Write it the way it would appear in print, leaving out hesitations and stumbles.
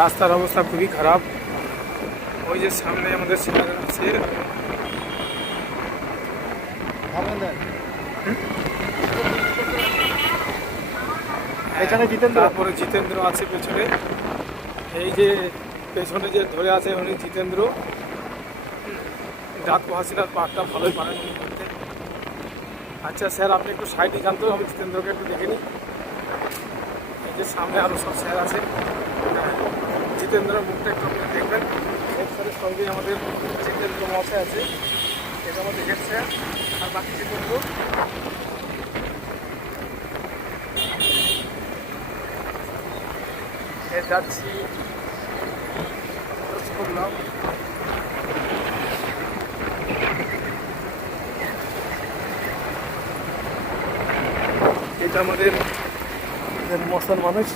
রাস্তার অবস্থা খুবই খারাপ। ওই যে সামনে আমাদের স্যার আছে, এখানে জিতেন্দ্র, তারপরে জিতেন্দ্র আছে পেছনে। এই যে পেছনে যে ধরে আছে উনি জিতেন্দ্র। ডাক হাসিনার পাঠটা ভালোই পারেন উনি করতে। আচ্ছা স্যার, আপনি একটু সাইডে জানতো, আমি জিতেন্দ্রকে একটু দেখে নিই। এই যে সামনে আরও সব স্যার আছে। জিতেন্দ্রের মুখটা একটু আপনি দেখবেন। হেড স্যারের সঙ্গে আমাদের জিতেন্দ্র মহাশয় আছে, এটা আমাদের হেড স্যার। আর বাকি জিতেন্দ্র যাচ্ছি করলাম। এটা আমাদের মশার মানুষ।